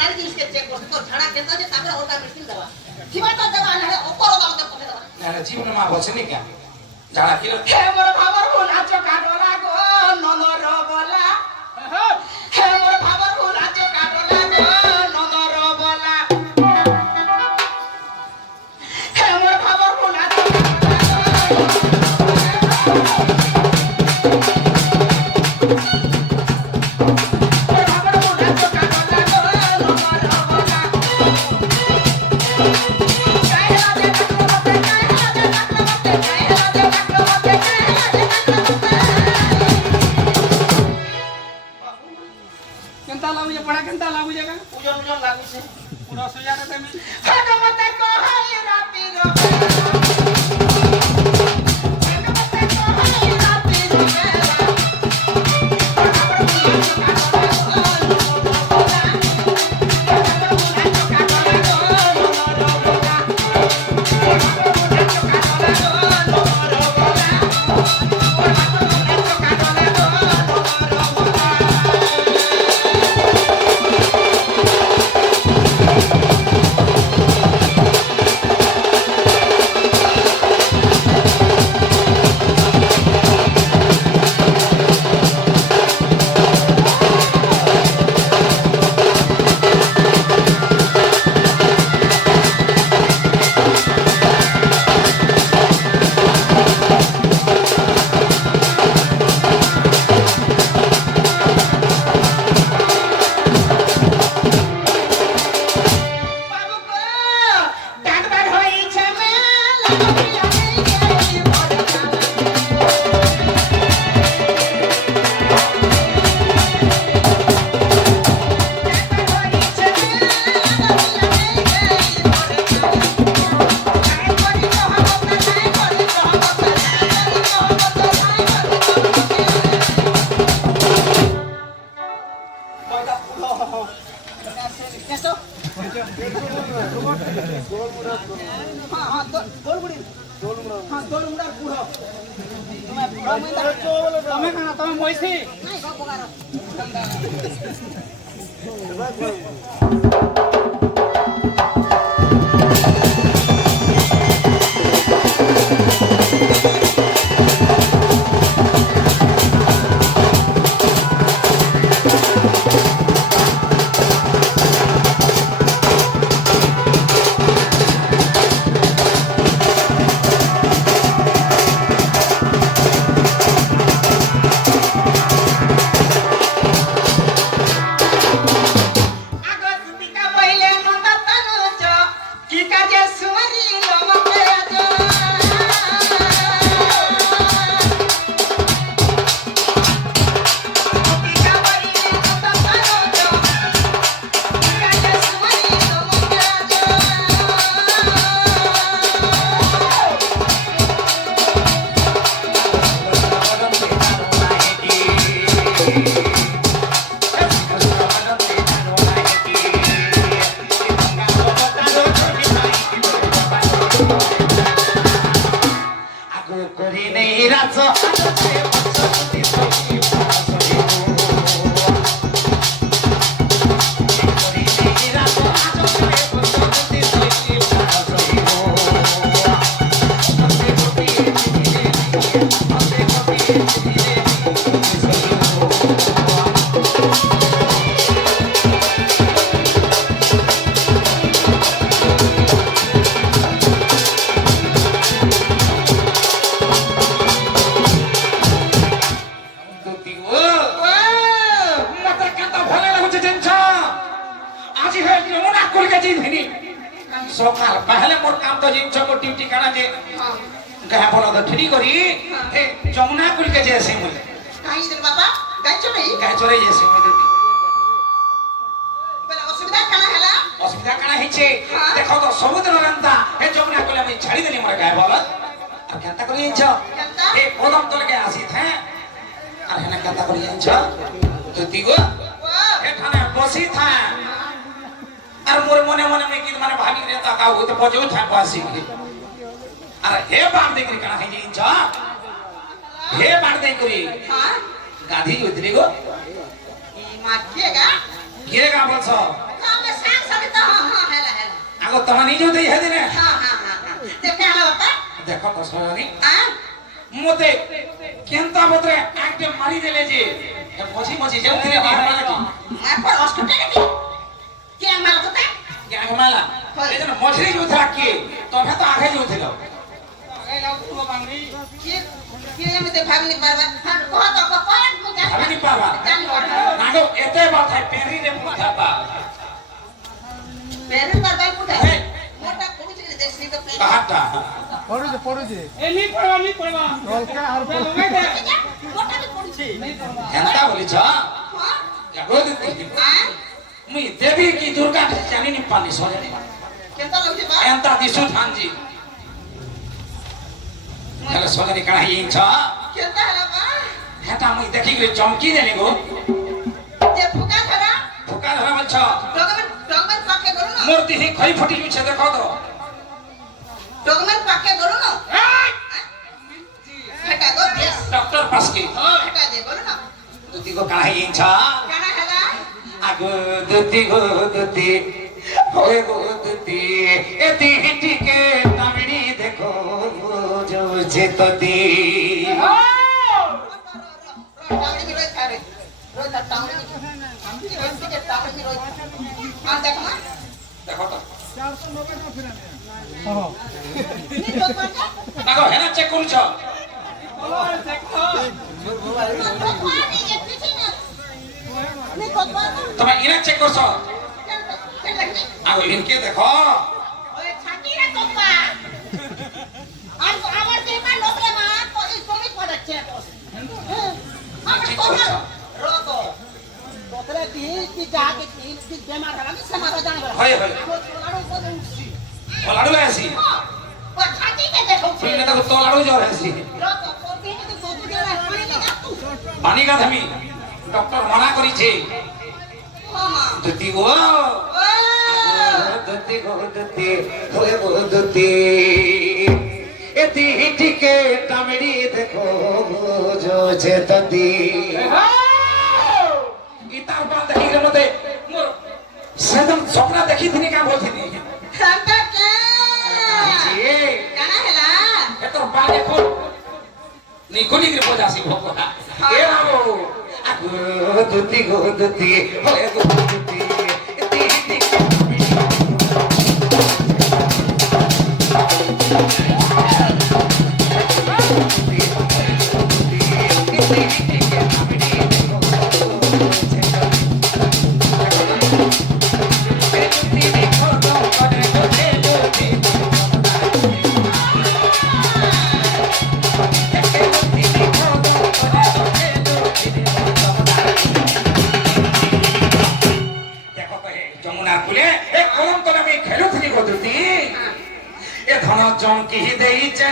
नारी जिनिस के चेक करते तो झाड़ा केता जे तापर और का मेडिसिन दवा जीवन तो दवा ना ओकर दाम के पके दवा ना जीवन में बचनी क्या झाड़ा किलो हे मोर भावर को नाचो काटोला गो ननर बोला हे मोर भावर को नाचो काटोला गो ननर बोला हे मोर भावर को नाचो सकाल पहले मोर काम तो जिन छो ड्यूटी काना जे गया बोला तो ठीक करी हे जमुना कुल के जैसे मुले काई दिन बाबा गाय चोरे जैसे मुले बेला असुविधा काना हला असुविधा काना हिचे देखो तो समुद्र रंता हे जमुना कुल में छाड़ी देली मोर गाय बोला अब केता करी छ हे पदम तल के आसी थे अरे ना केता करी छ तो तिगो हे थाने बसी था और मोर मने मने में गीत माने भाभी रे ता का हो तो बजो था बसी के अरे हे बाप देखरी कना है जी छ हे बाप देखरी हां गाधी उतरी गो ई मा केगा बोल छ काम আগো তোমা নিজে দেই হে দিনে হ্যাঁ হ্যাঁ হ্যাঁ তে কেলা বাপা দেখো তো সজনী আ মতে কেনতা বতরে আইটে মারি দেলে যে মজি মজি যেউথিলে দিহা নাকি এখন অষ্টটা নাকি কে মাল কথা গ্যাং মালা এই জন্য মঝরি যুথরা কি তবে তো আগে যুথিল কি কি আমি তো ভাবিনি পারবা হ্যাঁ কহ তো কহ মুকে ভাবিনি পারবা জানি নাগো এতে বাথায় পেরি রে মুঠা পা পেরে বাবাই পুটা মোটা পুটি দেখছি তো পেরে কাহাটা পড়ুছে এলি পড়বা নলকা আর লগাই দে মোটা বি পড়ছে কেনতা বলিছ হ্যাঁ জাগো দিতি আ মুই দেবী কি দুর্গা জানি নি পানি সজনী কেনতা লাগছে বা এন্তা দিছু থানজি হেলে সজনী কানা হিংছ কেনতা হলা বা হেটা মুই দেখি গরে চমকি দেলি গো যে ফুকা ধরা ফুকা ধরা বলছ ডগমেন্ট পাকে করো না মূর্তি হি খই ফটি জুছে দেখো তো ডগমেন্ট পাকে করো না হেটা গো দেশ ডক্টর পাসকি হেটা দে করো না দুতি গো কানা হিংছ কানা হলা আগো দুতি গো দুতি होए गो दुती एती हिटी के तामिनी देखो जो जे तो दी টাউনি কি রই থাকে রই তা টাউনি আমি কি রই থেকে টাউনি কি রই আর দেখো না देखो तो 490 ফিরে নে নি তো করতে আগো হেনা চেক করছ তুমি ইনা চেক করছ আগো ইনকে দেখো হয় হয় ওলাড়ু আসি তুমি দেখো তো লাড়ু জ্বর আসি পানি গাধামি ডক্টর মানা করিছে দুতি গো দুতি গো দুতি होए गो दुती एती हिटी के तामिनी देखो जो जे तो दी इतार बात देखि रे मते मोर सेदम सपना देखि थिनी का बोलथिनी जी ए तो बा देखो निकोनी के पोजासी भोकता ए बाबू আগো দুতি গো দুতি होए गो दुती एती हिटी के দেখো তো হে যমুনা কুলে এ কোন কোন আমি খেলুথিনি গো দুতি এ ধন জঙ্কি দেইছে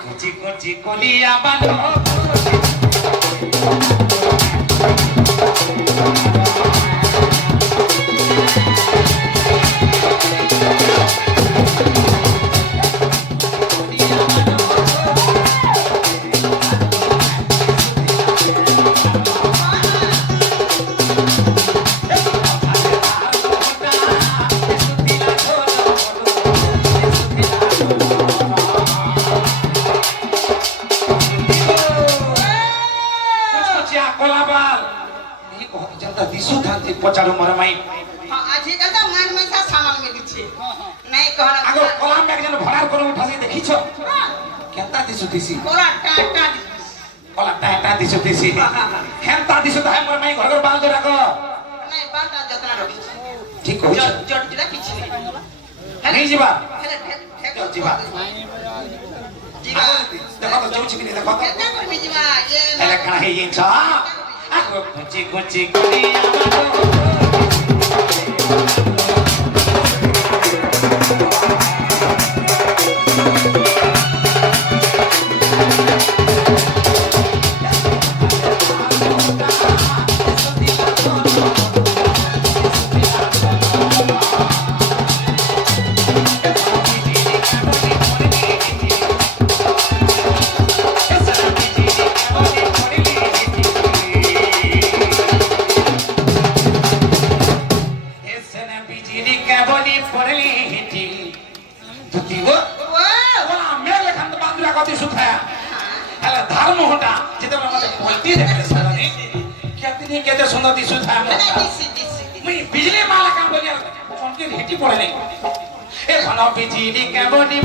কুচি কুচি কলিয়া বানো ইঞ্চ কেনতা দিছু দিছি কোলা টাটা কলা টাটা দিছু দিছি হেনতা দিছু তো আমার মাই ঘর বাল ধরে রাখো নাই বাটা যতনা রখিছি ঠিক কইছ জট জটা কিছু নেই নেই ଯିବା হেলে চল ଯିବା ଯିବା ଦେଖ ତ ଯାଉଛି କି ଦେଖ ତ କେତେ କରିମି ଯିବା ଏ ହେଲେ କାଣା ହେଇଯାଇଛି ଆଗ କୁଚି କୁଚି କରି ଆମର কেতে সুন্দর দিশু থাম মুই বিজলি মালা কাম করিয়া চমকে হেটি পড়ে নাই এ কোন বিজলি কেবনি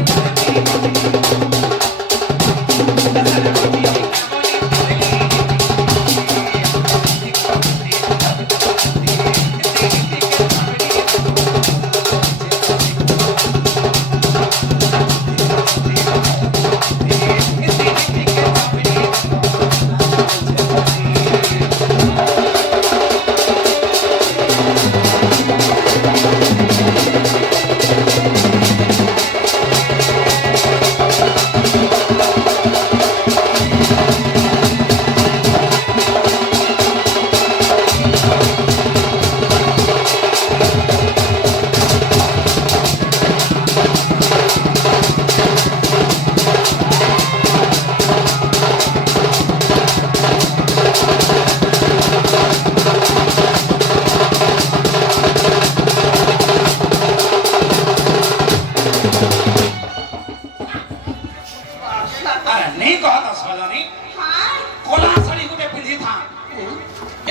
আরে নেই কথা সজনি হ্যাঁ কোলা শাড়ি গুটে পিঁধি থা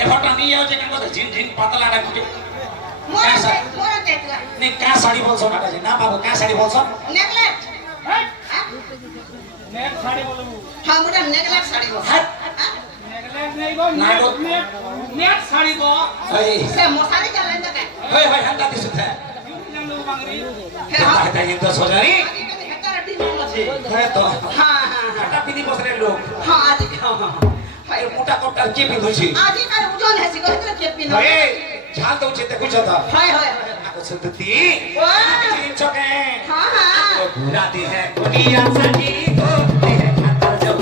এফটা নিয়ে যাও যে কেন কথা ঝিন ঝিন পাতলাটা গুটে মোরা দেখলা নে কা শাড়ি বলছো না কাজে না বাবু কা শাড়ি বলছো নেকলেট হ্যাঁ নেট শাড়ি বলবো হ্যাঁ মোরা নেকলেট শাড়ি বল হ্যাঁ নেগলেট নেই গো না গো। নেট নেট শাড়ি গো এই সে মশারি চালেন তো কে হই হই হান্তা দিছু থা জানো বাংরি হে হ্যাঁ এটা কিন্তু সজনি হেতার ডিম আছে হ্যাঁ তো হ্যাঁ হ্যাঁ হাটা পিনি বসরে লোক হ্যাঁ আজি হ্যাঁ এই মোটা কোটার কি পিঁধুছি আজি কাল ওজন হেসি করে তো কে পিনো হই ঝাল দউছে দেখুছ তো হয় হয় আকো সন্ততি ওয়া জিন চকে হ্যাঁ হ্যাঁ ঘুরাতে হ্যাঁ কোনিয়া সাজি को तेरे खातर जब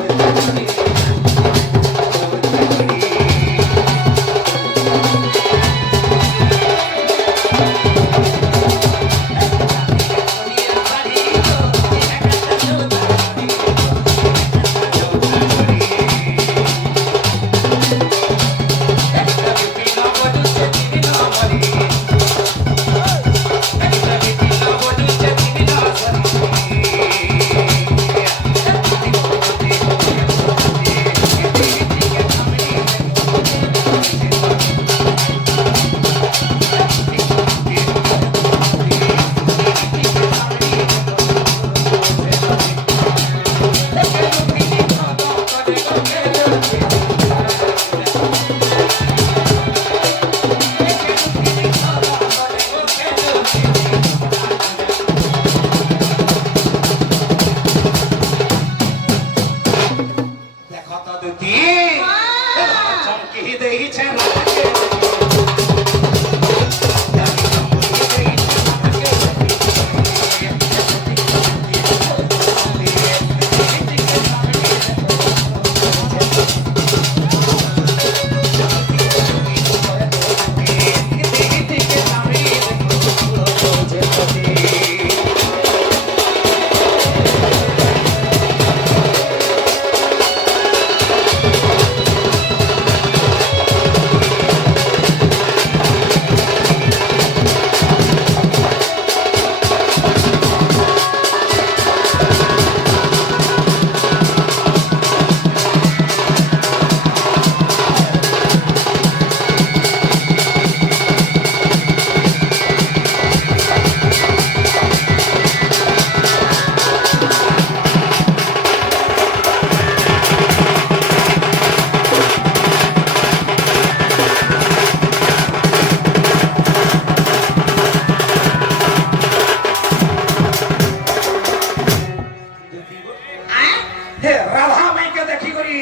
हे राधा माई के देखी करी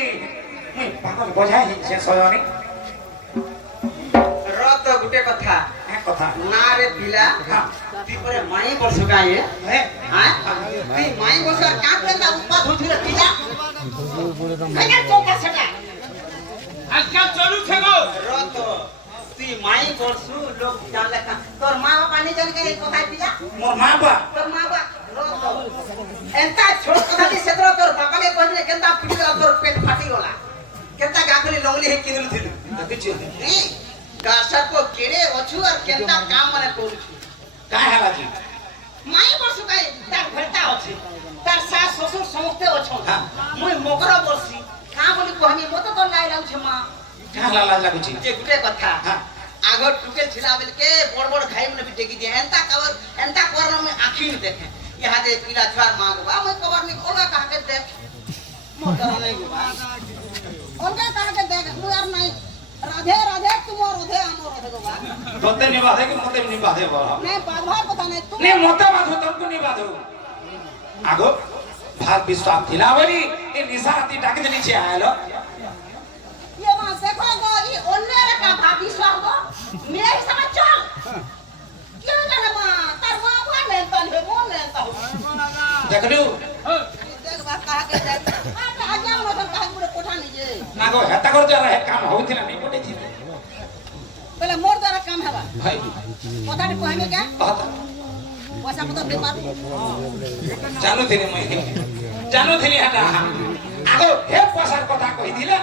मुई पागल बजाय हि से सजनी रत गुटे कथा ए कथा ना रे पिला हां ती परे माई बरसु काए हे हां ती माई बरसु का करना उपा धुथु रे पिला कने चौका सटा আজকাল চলু থেগো रत ती माई बरसु लोग जानले का तोर मां बाप नहीं जान के कथा पिला मोर मां बा तोर मां बाप रत एंता छोट कथा दी सेतर तोर बापा के कहले केंता फुटी गला तोर पेट फाटी गला केंता गाखली लंगली हे किदुल थिलु देखिछु नहीं गासा को केड़े अछु और केंता काम माने करू का हला जी माई बरसु काई तार घरता अछि तार सास ससुर समस्ते अछो हाँ। मुई मकर बरसी का बोली कहनी मत तो लाई लाउ छ मां का हला लाज लागुची जे गुटे कथा हां आगो टुकेल छिला बेल के बड़ बड़ खाई मने भी टेकी दे एंता कवर में आखी में देखे यहां दे पीला छुआर मां गो मैं कवर में ओला कहा के देख मत नहीं गो ओनका कहा के देख तू यार नहीं राधे राधे तुम राधे हम राधे गो तोते निबाधे कि मते निबाधे बा नहीं बाधवा पता नहीं तुम नहीं मते बाधो तुमको निबाधो आगो भाग विश्वास थिलावली ए निशाती डाके देनी छे आलो ये मां देखो गो ई ओन्ने रे का भाभी स्वागो मेरे हिसाब चल क्यों जाने मां तार मां को नहीं तन है वो नहीं तो देखलु देख बा कहा के जाए आ आजा न तो कहा पूरे कोठा नहीं जे नागो हेता कर जरा हे काम होथिला नहीं पटे छी पहले मोर द्वारा काम है बा भाई पता नहीं कहने क्या बात पैसा पता दे बात जानू थिले मैं जानू थिले हटा आगो हे पसार कथा कहि दिला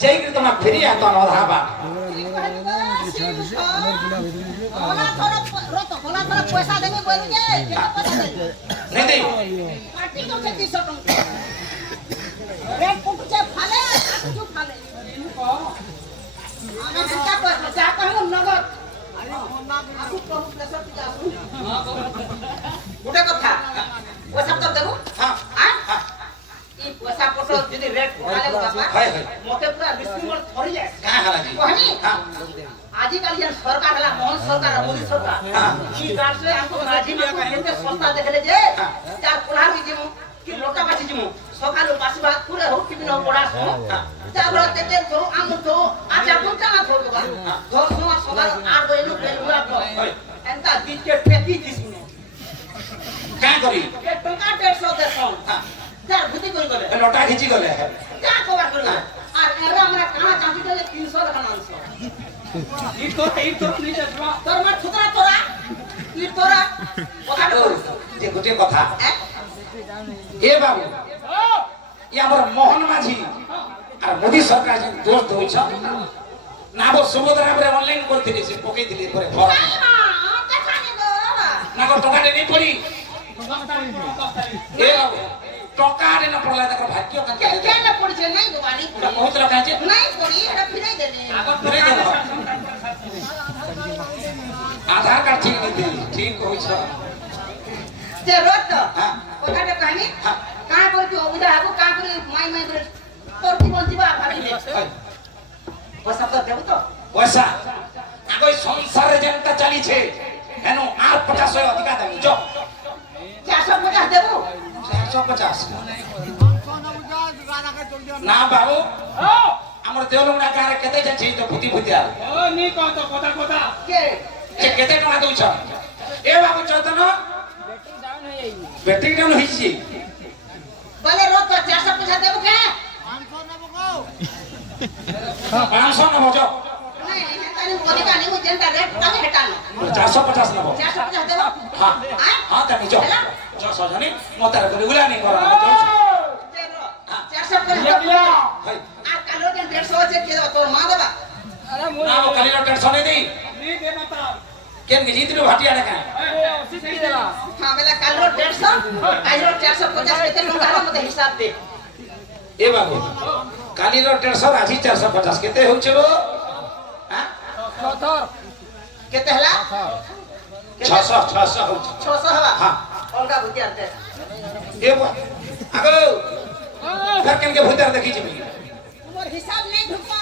जय कि तुम फेरी आ तो नधा बा होला थोड़ा रोतो होला थोड़ा पैसा देबे बोलू जे केतना पैसा दे नहीं दे पार्टी तो 300 टका रेट पुट से फाले जो फाले आमे चिंता कर जा कहूं नगद आसु कहूं प्रेशर पे आसु गुटे कथा पैसा तो देबो हां हां ई पैसा पटो जदी रेट उठाले बाबा हाय हाय मते पूरा रिस्क थरी जाए का हला जी कहनी हां आजकल ये सरकार हला मोहन सरकार मोदी सरकार ई गाड़ से हमको माझी में केते सस्ता देखले जे चार पुलार भी जिमु कि लोटा बाची जिमु सकाल बासी बात पूरे हो कि न पड़ा सो ताबरा तेते तो आम तो आजा कोनता ना थोड़ बा धर सो सकाल 8 बजे नु बेलुआ तो एंता बीच के पेटी दिसने का करी के टका 150 देसो चार भूति कोई गले लोटा खिची गले है क्या कवर करला और एरा हमरा काना चाची दे 300 रखा मानसो ई तो नहीं देखला তোর মা ঠুকরা তোরা কি তোরা কথা বল যে গুটে কথা হ্যাঁ এ বাবু ও ই আমার মোহন মাঝি আর মোদি সরকার যে দোষ দউছ না বো সুভদ্রা করে অনলাইন করতে দিছি পকেই দিলি পরে ঘর না দেখা নি গো না কো টাকাতে নেই পড়ি এ বাবু টাকাতে না পড়লা দেখো ভাগ্য কাকে কে কে না পড়ছে নাই গো বাড়ি এটা বহুত লোক আছে নাই পড়ি এটা ফিরাই দেনি ধরে দেব আধার কার্ড ঠিক দিবি ঠিক কইছ যে রত হ্যাঁ। কথাটা কাহিনী হ্যাঁ। কাঁ করে তুই অবুধা হবো কাঁ করে মাই মাই করে তোর জীবন জীবা ভাবি দে পয়সা তো দেব তো পয়সা আগই সংসারে যেটা চালিছে এনো আর 50 অধিকা দামি জ 450 দেব 450 না বাবু ও আমার দেওলুঙ্গা গারে কেতে যাচ্ছে তো ভূতি ভূতি আর ও নি কত কথা কথা কে যে কেতে টাকা দউছ এ বাবু চৈতন্য ব্যাটারি ডাউন হইছি বলে রত 450 দেব কে 500 না বজ নাই তানি অধিকা নেই মু যেটা রেট তাকে হেটানো 450 না বজ 450 দেব হ্যাঁ হ্যাঁ হ্যাঁ তাকে জ জ সজনি মতার করে উলা নেই করা ও 450 ইয়া ইয়া হাই আর কালো के 150 আছে কে দেব তোর মা দেবা আরে মো না ও কালির টেনশন নেই নি দে মাতা কেন জিতলু ভাটিয়া টাকা এ ওসি দেই দেলা हां बेला कालो 150 आइरो 450 केते टका हला मते हिसाब दे এ বাবু কালির টেনশন আজি 450 কেতে হইছিল হ্যাঁ কতর केते हला 600 হইছে 600 हला हां अलगा बुतिया दे এ আগো ও ফের কেন কে ভূতার দেখি যাবি তোমার হিসাব নাই ঢুকা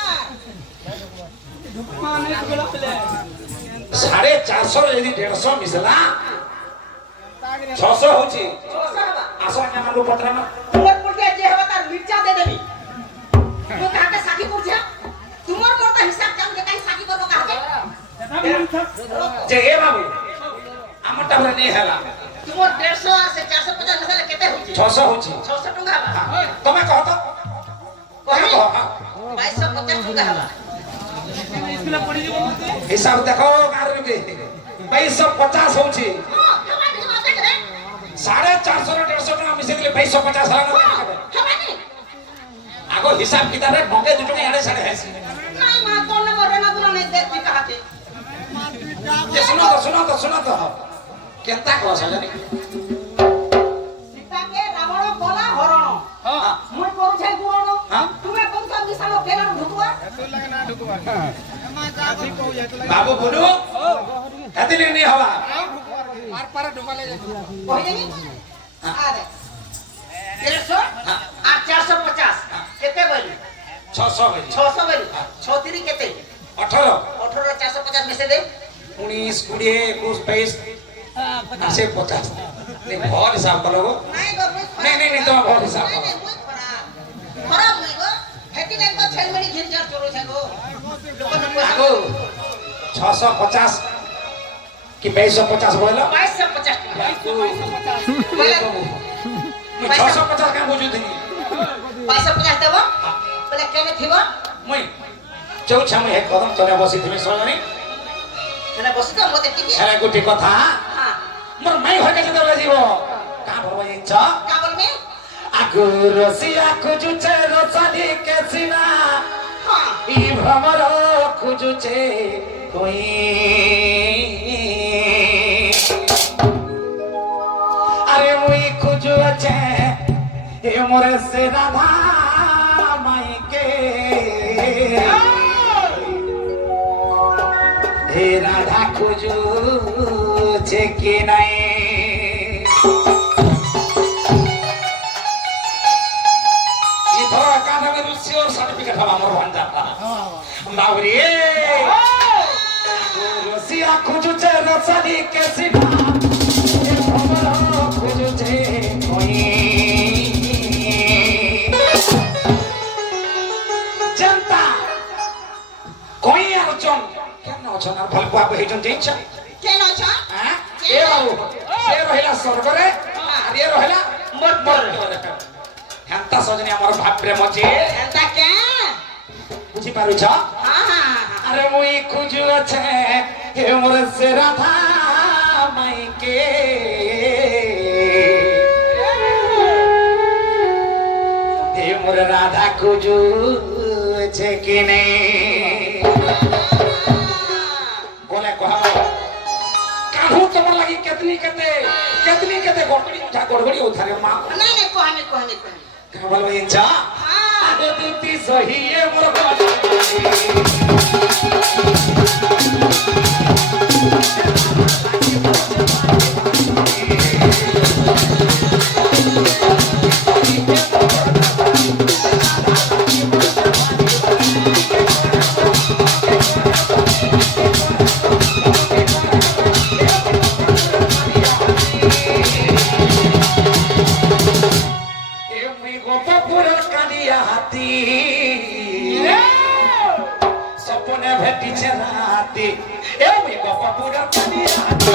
মানে গলা প্লে 450 যদি 150 মিশলা 600 হচ্ছে 600 हला আসা কেন পত্র না তোমার কোর্টে যে হবে তার মির্চা দে দেবি তুই কাকে সাক্ষী করছিস তোমার মোর হিসাব জান যে কাই সাক্ষী করব কাকে যে এ বাবু আমারটা বলে নেই হেলা তোমার 150 আছে 450 মিশালে কেতে হচ্ছে 600 হচ্ছে 600 টাকা হবা তুমি কহ তো কহি কহ 2250 টাকা হবা হিসাব দেখো কার কে 2250 হচ্ছে হবানি মাতে করে 450 150 টাকা মিশে দিলে 2250 হলা না হবানি আগো হিসাব কিতাবে ঢঙ্গে দুটো এড়ে সাড়ে হেসি নাই মা কোন বড় না দুনা নাই দেখবি কাহাতে যে শুনো তো কেনতা কস জানি সীতাকে রাবণ বলা হরণ হ্যাঁ মুই করছে গুণ হ্যাঁ। তুমি কোন সব মিশালো কেন ঢুকুয়া বাবু বলু এতিলে নি হবা পার পারে ঢোকালে কহিনি আরে 150 আর 450 কেতে বলি 600 হইছে 600 বলি 36 কেতে 18 18 450 মিশে দে 19 20 21 22 से 50 नहीं बहुत हिसाब करो নাই গো মুই नहीं तो बहुत हिसाब নাই करो নাই মুই খরাব নাই গো হেটি নাই তো ছেলমেড়ি ঘিরজার চলো আছে গো লোকজন পয়সা आगो 650 कि 2250 बोलो 2250 টাকা 650 का बुझु थी 2250 দেব বলে কেনে থিব मुई चौ छम एक कदम तने बसी थी सोनी মানে বসি তো মতে টিকি अरे गुटी कथा হ্যাঁ मोर माई होय के जते जीवो का भरबो इछ কা বলবি आगो रसिया खुजुचे रसादी के सिना হ্যাঁ ই ভ্রমর খুঁজুছে তুই আরে মুই খুঁজুছে এ মোরে সে রাধা মাইকে হে রাধা খুঁজুছে কি নাই ইধর কাঁধে রুসিওর সার্টিফিকেট হবা মোর ভান্ডারটা বাবরে রসিয়া খুঁজুছে রসাদি কেসিনা এ ভ্রমর খুঁজুছে কই জনতা কই আর চম কেন অছন আর ভাল পাবে হেজন দিছ কেন আছ হ্যাঁ এ বাবু সে রহিলা স্বর্গরে আর এ রহিলা মোর মোর হেন্তা সজনী আমার ভাব প্রেম আছে এন্তা কে বুঝি পারুছ হ্যাঁ হ্যাঁ আরে মুই খুঁজু আছে হে মোর সে রাধা মাইকে হে মোর রাধা খুঁজু আছে কি নেই বলে কহাও কাহু তোমার লাগি কেতনি কেতে গড়বড়ি উঠারে মা নাই নাই কোহানি কোহানি কোহানি বল ইচ্ছা হ্যাঁ আগে দুটি সহিয়ে মোর গলা এমনি গোপপুর কাঁদিয়া হাতি সপনে ভেটিছে রাতি এমনি গোপপুর কাঁদিয়া হাতি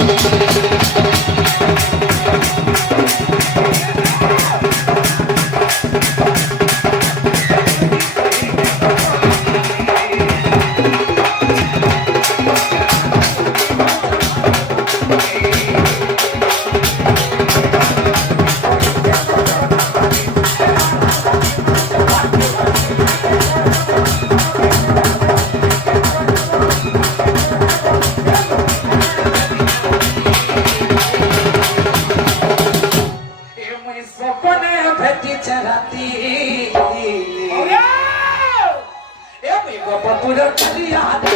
এমনি সপনে ভেটিছে রাতি এমনি গোপপুর কাঁদিয়া হাতি